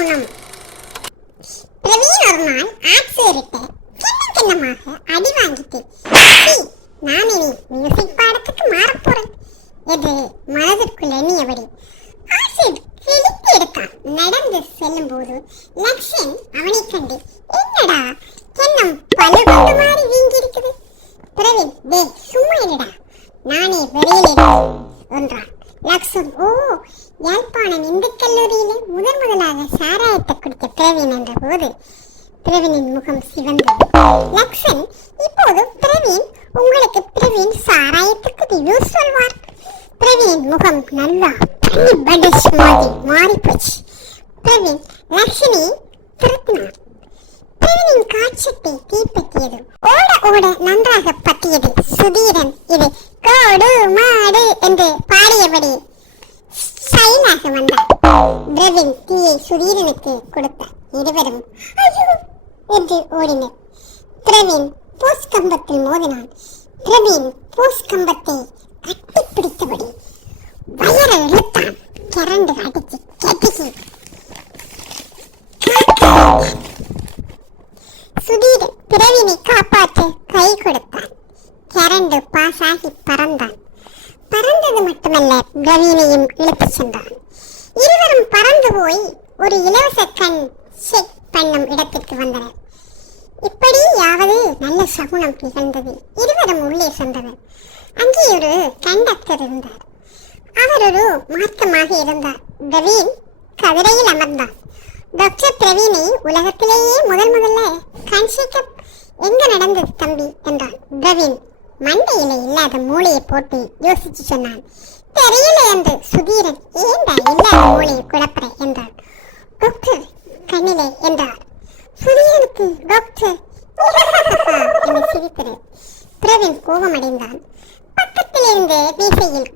குணம். பிரவீன் ஒரு நாள் ஆட்சியர்கிட்ட கிண்ணமாக அடி வாங்கிட்டு, நான் இனி மியூசிக் பாடத்துக்கு மாறப்போறேன் என்று மனதிற்குள் எண்ணியபடி ஆசிட் கிழித்து எடுத்தான். நடந்து செல்லும் போது லக்ஷன் அவனை கண்டு, என்னடா கிண்ணம் பழுகுண்டு மாறி வீங்கி இருக்குது. பிரவீன், டே சும்மா இருடா, நானே வெளியில் என்றான். லக்ஷன், ஓ, யாழ்ப்பாணம் இந்து கல்லூரியிலே முதலாக சாராயத்தை குடித்த பிரவீன் என்ற போது பிரவீனின் முகம் சிவந்தது. லக்ஷன், இப்போது பிரவீன் உங்களுக்கு பிரவீன் சாராயத்துக்கு ரிவ்யூ சொல்வார். பிரவீனின் முகம் நல்லா தண்ணி படஸ் மாதிரி மாறி போச்சு. பிரவீன் லக்ஷனை திருத்தினார். பிரவீனின் காட்சத்தை தீப்பற்றியது. ஓட ஓட நன்றாக பற்றியது. சுதீரன் இது கோடு மாடு என்று பாடியபடி சைனாக வந்தார். பிரவீன் தீயை சுதீரனுக்கு கொடுத்தார். இருவரும் ஐயோ என்று ஓடினர். பிரவீன் போஸ்ட் கம்பத்தில் மோதினான். பிரவீன் போஸ்ட் கம்பத்தை கட்டி பிடித்தபடி வயரை இழுத்தான். கரண்டு அடிச்சு கெட்டிச்சு. சுதீரன் பிரவீனை காப்பாற்ற கை கொடுத்தான். கரண்டு பாசாகி பறந்தான். பறந்தது மட்டுமல்ல, பிரவீனையும் இழுத்து சென்றான். இருவரும் பறந்து போய் ஒரு இலவச கண் செக் பண்ணும் இடத்திற்கு வந்தனர். இப்படியாவது நல்ல சகுனம் நிகழ்ந்தது. இருவரும் உள்ளே சென்றனர். அங்கே ஒரு கண்டக்டர் இருந்தார். அவர் ஒரு மார்க்கமாக இருந்தார். பிரவீன் கதிரையில் அமர்ந்தார். டாக்டர் பிரவீனை உலகத்திலேயே முதல்ல கண் செக்கப் எங்க நடந்தது தம்பி என்றான். பிரவீன் மண்டையில இல்லாத மூளையை போட்டு யோசிச்சு சொன்னான். தெரியல என்று சுதீரன், ஏண்டா இல்லாத மூளையை குழப்பற என்றான். டாக்டர் கண்ணிலே என்றார். சுதீரனுக்கு டாக்டர் என்று சிரித்தது. பிரவீன் கோபமடைந்தான். பக்கத்தில் இருந்த மீசையில்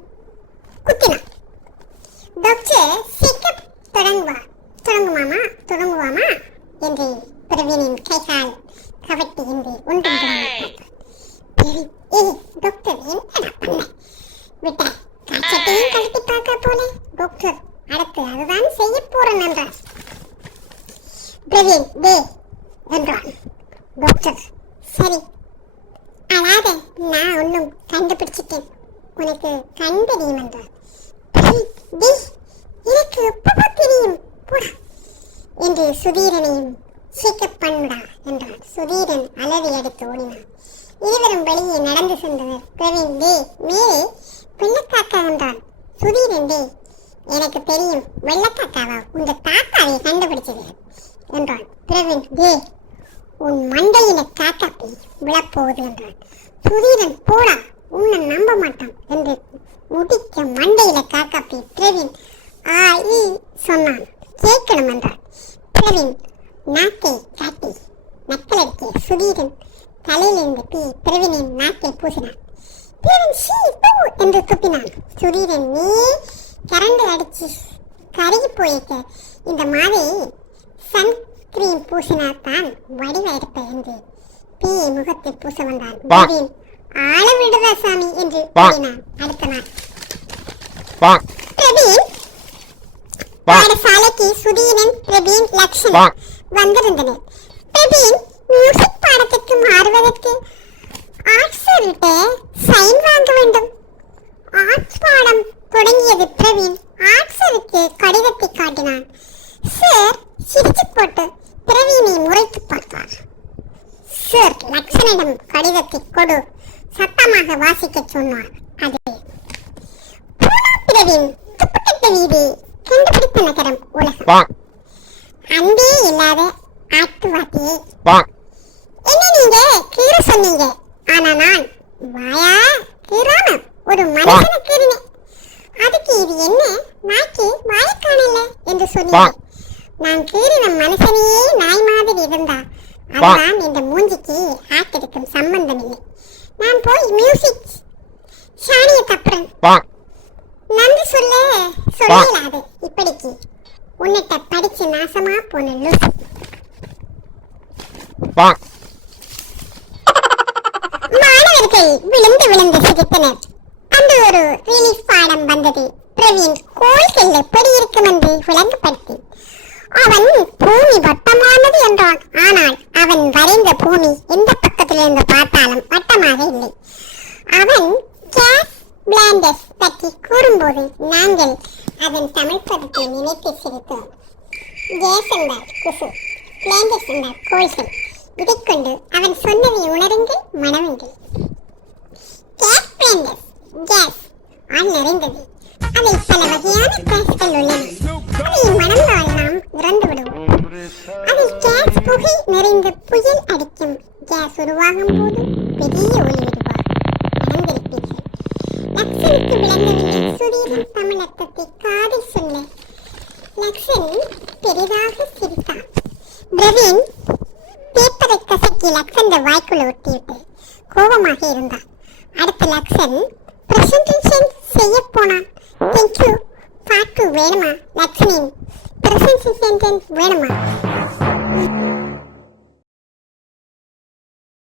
குத்தினான். டாக்டர் செக்கப் தொடங்குவாமா என்று பிரவீனின் கைகால் கவட்டி என்று ஒன்றும் டாக்டர் என்ன பண்ண விட்ட காட்சத்தையும் கழட்டி பார்க்க போல. டாக்டர் அடுத்து அதுதான் செய்ய போறேன் என்றார். பிரவீன் டே என்றான். டாக்டர் சரி அழாத, நான் ஒன்னும் கண்டுபிடிச்சிட்டேன், உனக்கு கண் தெரியும் என்றார். எனக்கு எப்பவோ தெரியும் போடா என்று சுதீரனையும் சீக்கப் பண்ணுடா என்றார். சுதீரன் அலறி எடுத்து ஓடினான். இருவரும் வெளியே நடந்து சென்றனர். பிரவீன் டே மேலே வெள்ளக்காக்கா என்றான். சுதீரன் டே எனக்கு தெரியும், வெள்ளக்காக்காவா உங்க தாத்தாவை கண்டுபிடிச்சது என்றான். பிரவீன் டே உன் மண்டையில காக்காப்பி விழப்போகுது என்றான். சுதீரன் போடா, உன்னை நம்ப மாட்டான் என்று முடிக்க மண்டையில காக்காப்பி பிரவீன் ஆ சொன்னான். கேட்கணும் என்றான். பிரவீன் நாக்கை காட்டி நக்கலடிக்க சுதீரன் தலையிலிருந்து பீ பிரவீனின் நாக்கை பூசினான். பிரவீன் ஷீ பூ என்று துப்பினான். சுதீரன் நீ கரண்டு அடிச்சு கருகி போயிருக்க, இந்த மாதிரி சன்கிரீம் பூசினால்தான் வடிவ இருப்ப என்று பீயை முகத்தில் பூச வந்தான். பிரவீன் ஆள விடுதா சாமி என்று கூறினான். அடுத்த நாள் பிரவீன் பாடசாலைக்கு சுதீரன் பிரவீன் லக்ஷன் வந்திருந்தனர். பிரவீன் மியூசிக் பாடத்திற்கு மாறுவதற்கு ஆர்ட்ஸ்கிட்ட சைன் வாங்க வேண்டும். ஆர்ட்ஸ் பாடம் தொடங்கியது. பிரவீன் ஆர்ட்ஸருக்கு கடிதத்தை காட்டினான். சார் சிரிச்சு போட்டு பிரவீனை முறைத்து பார்த்தார். சார் லக்ஷனிடம் கடிதத்தை கொடு, சத்தமாக வாசிக்க சொன்னார். அது பிரவீன் துப்புக்கட்ட வீதி, கண்டுபிடித்த நகரம் உலகம், அன்பே இல்லாத ஆட்டுவாட்டியை. என்ன நீங்க கீரை சொன்னீங்க, ஆனா நான் வாயா கீராம ஒரு மனுஷனை கீறினேன். அதுக்கு இது என்ன நாய்க்கு வாய காணல என்று சொன்னீங்க. நான் கீறின மனுஷனையே நாய் மாதிரி இருந்தா அதுதான் இந்த மூஞ்சிக்கு ஆட்டிருக்கும் சம்பந்தம் இல்லை. நான் போய் மியூசிக் சாணிய தப்புறேன். நன்றி சொல்லலாது இப்படிக்கு உன்னிட்ட படிச்சு நாசமா போன லூசு. மாணவர்கள் விழுந்து விழுந்து சிரித்தனர். அந்த ஒரு ரிலீஃப் பாடம் வந்தது. பிரவீன் கோள்கள் எப்படி இருக்கும் என்று விளங்கப்படுத்தி அவன் சுதீரன் தமிழ் பதத்தை நினைத்து சிரித்தார். கேஸ் என்றார் குசு, பிளேஞ்சஸ் என்றார் கோள்கள். இதைக் கொண்டு அவன் சொன்னதை உணருங்கள் மனமுங்கள். கேஸ் பிளேஞ்சஸ், கேஸ் ஆள் நிறைந்தது. அதில் பல வகையான கேஸ்கள் உள்ளன. அதை மணந்தால் நாம் இறந்து விடுவோம். அதில் கேஸ் புகை நிறைந்த புயல் அடிக்கும். கேஸ் உருவாகும் போது பெரிய ஒளி விடுவார். நடந்திருப்பீர்கள். லக்ஷனுக்கு விளங்கவில்லை சுதீரன் தமிழ் அர்த்தத்தை காதில் சொல்ல. லக்ஷன் பெரிதாக சிரித்தான். பிரவீன் பேப்பரை கசக்கி லக்ஷன் வாய்க்குள்ள ஒட்டிவிட்டு கோபமாக இருந்தான். அடுத்து லக்ஷன் பிரசன்டேஷன் செய்ய போனான். தேங்க்யூ பாட்டு வேணுமா? லக்ஷ்மி பிரசன்டேஷன் வேணுமா?